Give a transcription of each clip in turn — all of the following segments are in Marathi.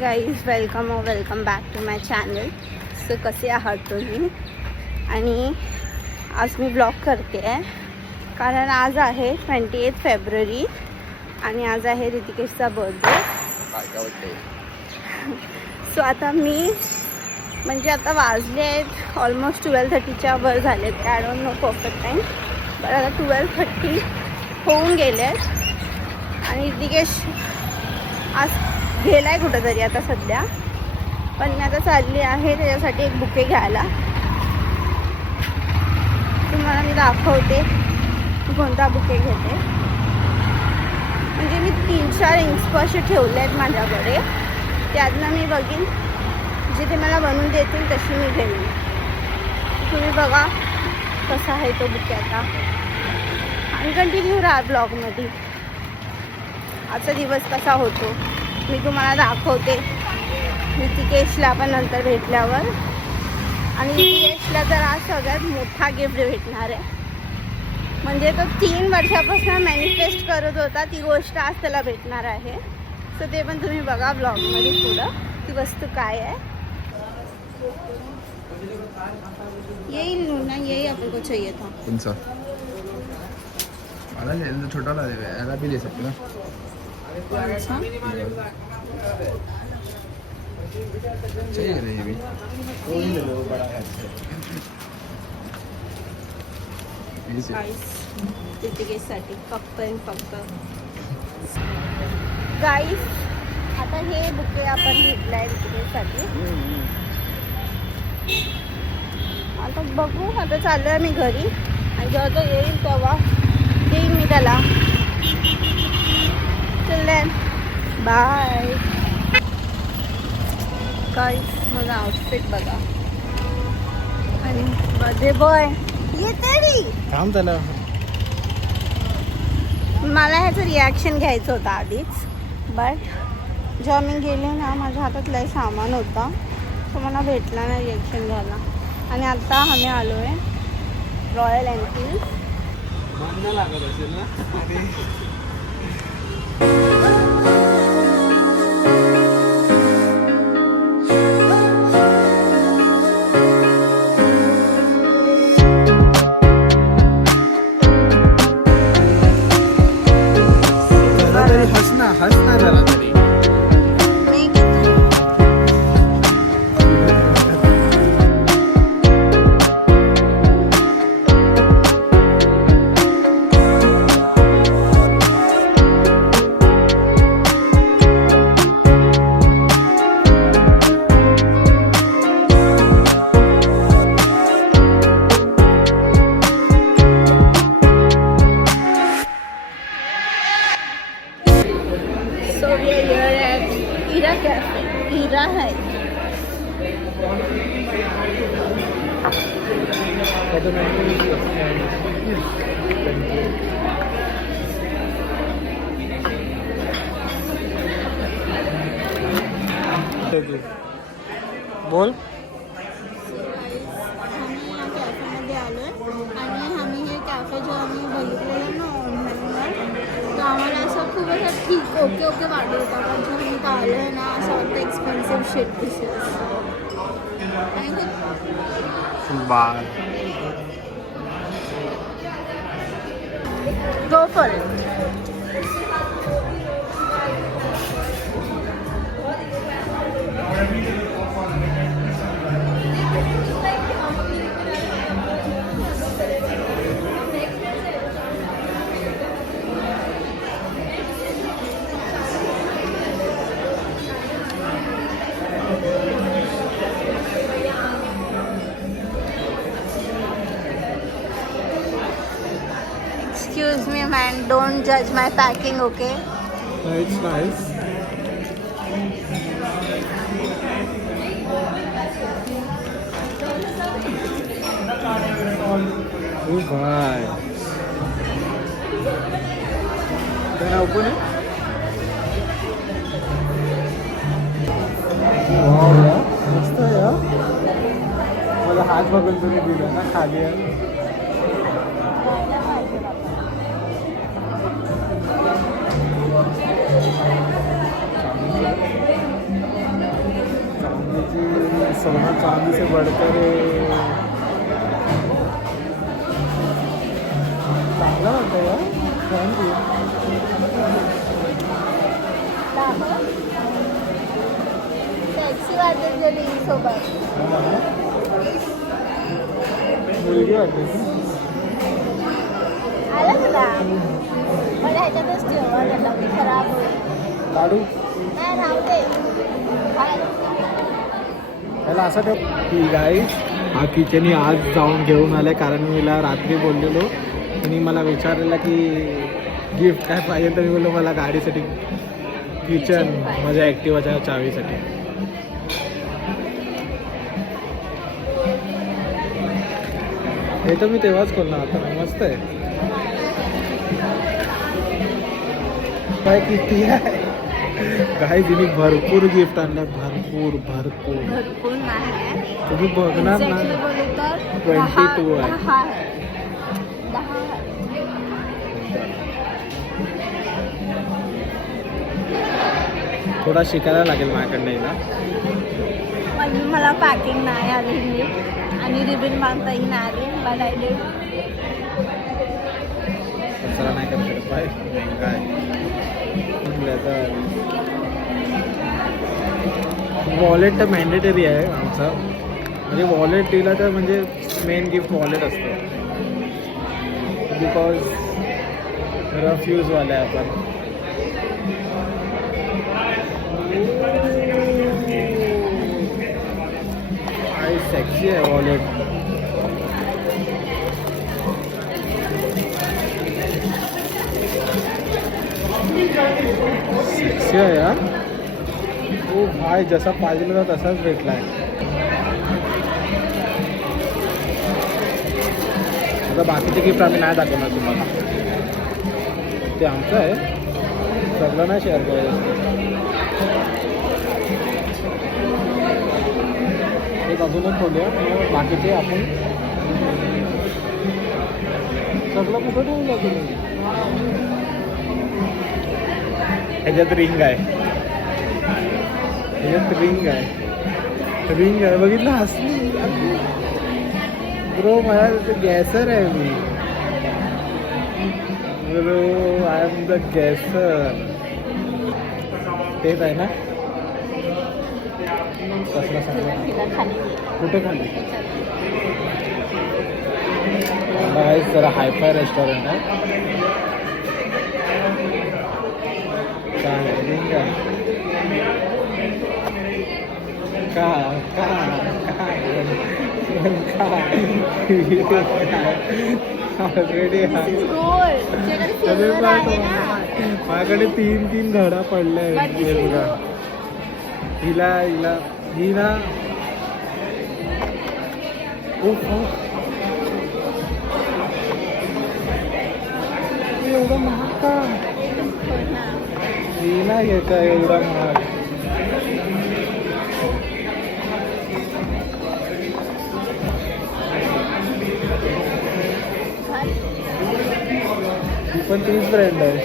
Guys, welcome back to my channel. So कसे आहात तुम्ही? आणि आज मी ब्लॉग करते आहे कारण आज आहे 28 फेब्रुवारी आणि आज आहे ऋतिकेशचा बर्थडे. सो आता मी म्हणजे आता वाजले आहेत ऑलमोस्ट 12:30च्या वर झालेत. I don't know perfect time, पण आता 12:30 होऊन गेले आहेत आणि ऋतिकेश आज गेलाय कुठंतरी आता सध्या. पण मी आता चालली आहे त्याच्यासाठी एक बुके घ्यायला. तुम्हाला मी दाखवते की कोणता बुके घेते. म्हणजे मी 3-4 इंच असे ठेवले आहेत माझ्याकडे. त्यातनं मी बघीन जिथे मला बनवून देतील तशी मी घेईन. तुम्ही बघा कसा आहे तो बुके. आता आणि कंटिन्यू राहा ब्लॉगमध्ये. आजचा दिवस कसा होतो मी तुम्हाला दाखवते. ऋतिकेशला आपण नंतर भेटल्यावर. आणि ऋतिकेशला तर आज सगळ्यात मोठा गिफ्ट भेटणार आहे. म्हणजे तो 3 वर्षापासून मॅनिफेस्ट करत होता ती गोष्ट आज त्याला भेटणार आहे. तर ते पण तुम्ही बघा ब्लॉगमध्ये पुढं ती वस्तू काय आहे. येईल ना, यही अपन को चाहिए था. कौन सा वाला ले, छोटा वाला ले, ऐसा भी ले सकते ना. अच्छा, चाहिए ये भी. कोई ले लो, बड़ा है. ऋतिकेशसाठी फक्त गाईस. आता हे बुके आपण घेतलं आहे ऋतिकेशसाठी. आता बघू. आता चाललो आहे मी घरी आणि जेव्हा तो येईल तेव्हा देईन मी त्याला. चल बाय. गाईस माझा आउटफिट बघा. आणि बर्थडे बॉय येते रे. काम त्याला मला ह्याचं रिॲक्शन घ्यायचं होतं आधीच. बट जेव्हा मी गेले ना माझ्या हातात लय सामान होता तो मला भेटला नाही रिॲक्शन घ्यायला. आणि आता आम्ही आलो आहे रॉयल एनफील्ड. लागत असेल ना. हसना जरा तरी. हीरा है. बोल. कॅफेमध्ये आलोय आणि आम्ही हे कॅफे जेव्हा आम्ही बघितलेलं ना ऑनलाईनवर तर आम्हाला असं खूप असं ठीक ओके वाटत होता. पण जेव्हा मी पाहिलं आहे ना असं वाटतं एक्सपेन्सिव्ह शेट दिसेल. Bye. Go for it. Excuse me man, don't judge my packing, okay? It's nice. Oh bye. Can I open it? Wow, yeah. मस्त आहे यार. मला हात बघून तुम्ही दिला ना खाली आहे. सोना चांदी से बढ़कर चांगला वाटतं यार. थँक्यू. टॅक्सी वाटत रिंग सोबत. मुलगी वाटते. आलं तुला मला ह्याच्यातच ठेवा त्याला मी खराब होईल. लाडू नाही राहते. त्याला असं ठेव की गाई हा किचन आज जाऊन घेऊन आले, कारण मी मला रात्री बोललेलो आणि मला विचारलेला की गिफ्ट काय पाहिजे, तर मी बोललो मला गाडीसाठी किचन माझ्या ॲक्टिवाच्या चावीसाठी. हे तर मी तेव्हाच खोलणार आता. मस्त आहे. काय किती आहे काय तिने भरपूर गिफ्ट आणलं. भरपूर भरपूर भरपूर नाही तुम्ही बघणार ना. Exactly बोलू तर 22 आहे. 10 आहे. 10 आहे. थोडा शिकायला लागेल माझ्याकडनं हिला. अजून मला पॅकिंग नाही आली आणि रिबिन बांधताही नाही आली. But I did. कचरा नाही करू शकत पाहिजे काय. वॉलेट तर मॅन्डेटरी आहे आमचं. म्हणजे वॉलेट दिला तर म्हणजे मेन गिफ्ट वॉलेट असतं. बिकॉज रफ यूजवाले आहे आपण. काय सेक्सी आहे वॉलेट. सेक्सी आहे यार. ओ भाई जसा पाहिजे होता तसाच भेटला आहे. आता बाकीचे गिफ्ट आम्ही नाही दाखवणार तुम्हाला. ते आमचं आहे, सगळं नाही शेअर करायचं. एक अजूनच खोलूया. बाकीचे आपण सगळं कुठं ठेवून तुम्ही. ह्याच्यात रिंग आहे. ह्याच्यात रिंग आहे. रिंग आहे बघितलं. हसली ब्रो. मला गॅसर आहे मी. Bro I am the gasser. तेच आहे ना. कसला सांगा कुठे खाली. जरा हायफाय रेस्टॉरंट आहे. काय रिंग आहे. ऑलरेडी माझ्याकडे 3 धडा पडलाय. बघा हिला हिला हिला. एवढं महाग का. हिला घ्यायचा एवढा महाग. ही पण तीच ब्रँड आहे.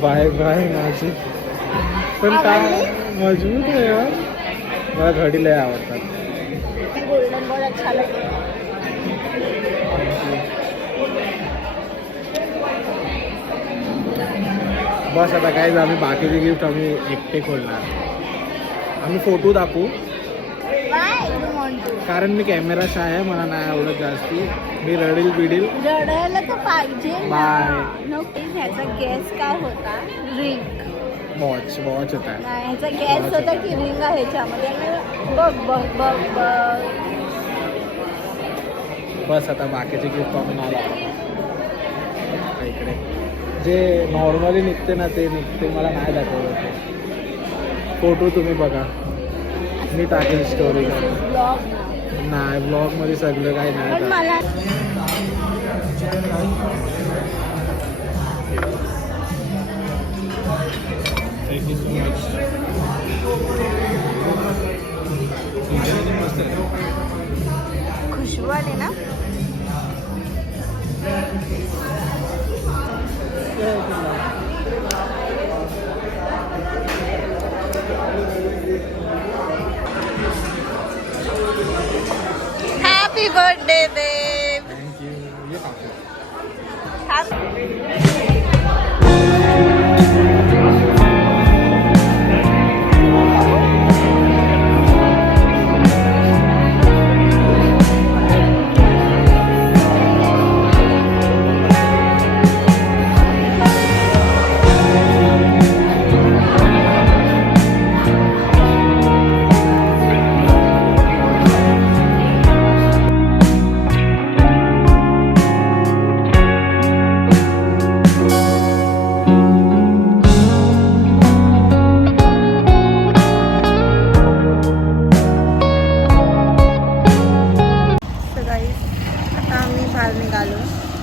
बाय बाय माझी पण काय मजबूत आहे यार. मला घडी लय आवडतात. गोल्डन बॉल अच्छा लगे. बस आता काय आम्ही बाकीचे गिफ्ट आम्ही एकटे खोलणार. आम्ही फोटो दाखवू कारण मी कॅमेरा शाय आहे. मला नाही आवडत जास्ती. मी रडील बिडील. रडायला तर पाहिजे. बाय. ह्याचा गॅस काय होता. रिंग वॉच होता. ह्याचा गॅस होता की रिंग आहे ह्याच्यामध्ये. बघ बघ बघ बघ. बस आता बाकीचे गिफ्ट आपण आला इकडे. जे नॉर्मली निघते ना ते निघते. मला नाही दाखवलं ते. फोटो तुम्ही बघा. मी टाकेल स्टोरी. नाही ब्लॉगमध्ये सगळं काही नाही. मला थँक्यू सो मच. खुशबू आली ना. बर्थडे बेब. थँक्यू. ये काकू.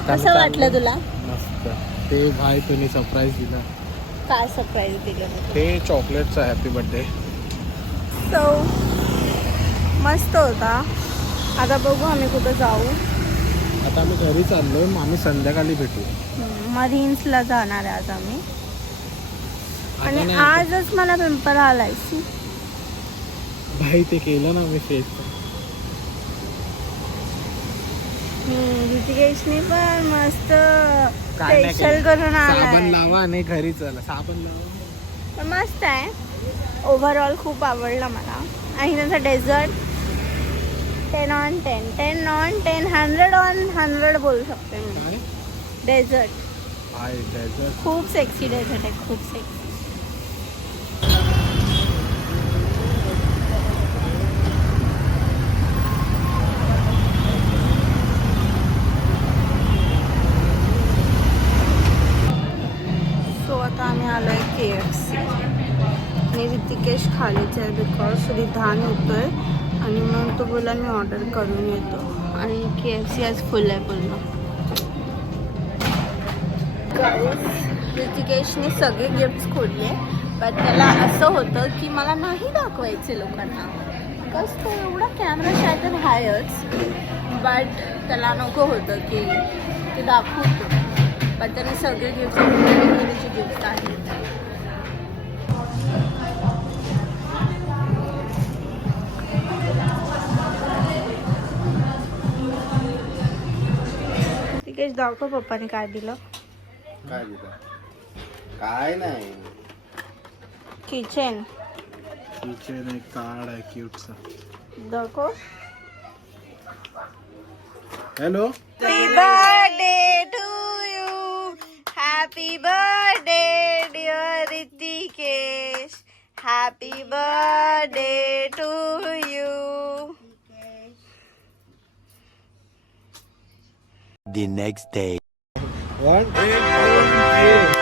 कसं वाटलं तुला? मस्त. ते भाई तुम्ही सरप्राईज दिला. काय सरप्राईज दिलं? ते चॉकलेटचं हॅपी बर्थडे. सो मस्त होता. आता बघू आम्ही कुठं जाऊ. आता आम्ही घरी चाललोय. आम्ही संध्याकाळी भेटू. मरीन्सला जाणार आहे आज आम्ही. आता आणि नाही. आजच मला पिंपल आलाय. भाई ते केलं ना मी फेस. ऋतिकेशने पण मस्त काय नाही फेशियल केलं. करून साबण आलाय. लावा आणि घरी चला. साबण लावा. पण मस्त आहे. ओव्हरऑल खूप आवडला मला. आणि त्यांचा डेझर्ट 10 on 10, 10 on 10, 100 on 100 बोलू शकते मी. काय डेझर्ट हाय डेझर्ट. खूप सेक्सी डेझर्ट आहे. खूप सेक्सी. आता आम्ही आलो आहे KFC आणि ऋतिकेश खालीच आहे बिकॉज रिधान होतोय आणि मग तो बोला मी ऑर्डर करून येतो. आणि KFC आज फुल आहे पूर्ण. ऋतिकेशने सगळे गिफ्ट्स खोडले पण त्याला असं होतं की मला नाही दाखवायचे लोकांना बिकॉज तो एवढा कॅमेरा शाय तर आहेच बट त्याला नको होतं की ते दाखवतो. पण त्याने सगळे गिफ्ट गिफ्ट आहेत. तिकेश दाखव पप्पाने काय दिलं. काय दिलं? काय नाही. किचन किचन एक कार्ड आहे क्यूटचा. दाखव. Hello. Happy birthday to you. Happy birthday dear Rutikesh. Happy birthday to you. The next day. 1 2 3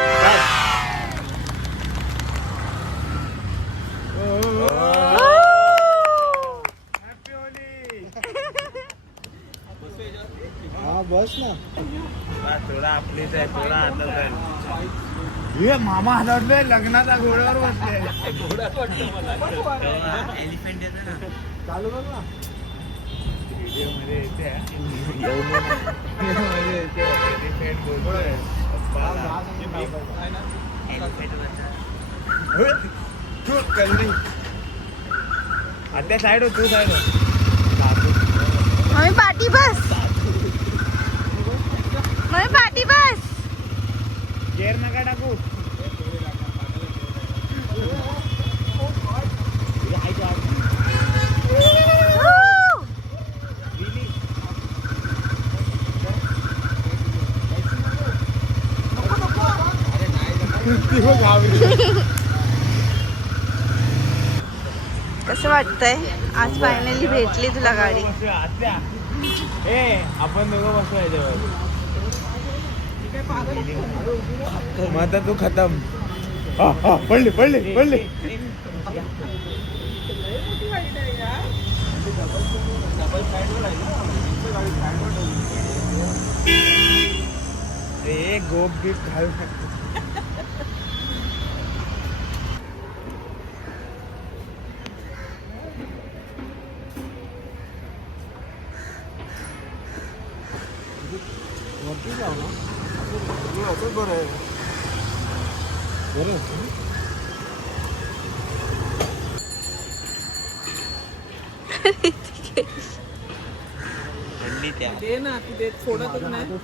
बस ना. थोडा आपलीच आहे. थोडा आता हे मामा हलवले लग्नाचा घोड्यावर बसले. एलिफंट येतं ना. चालू कर ना. व्हिडिओ मध्ये येते. एलिफंट बोलतोय. आता साईड हो. तू साईड हो. मम्मी पाठी बस. मम्मी पाठी बस. गेअर नका टाकू. कसं वाटतंय आज फायनली भेटली तुला गाडी. आपण दोघं बसू याच्यावर. मग आता तू खतम. पडली पडली पडली. गोप गिफ्ट घाल. वरती जाऊ ना. असं बरं आहे. बरं. पडली त्या दे ना ती देत सोडतच नाही.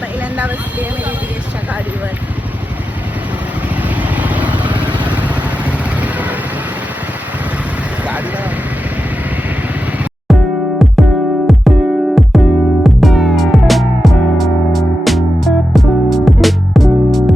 पहिल्यांदा बसते मी दिनेशच्या गाडीवर.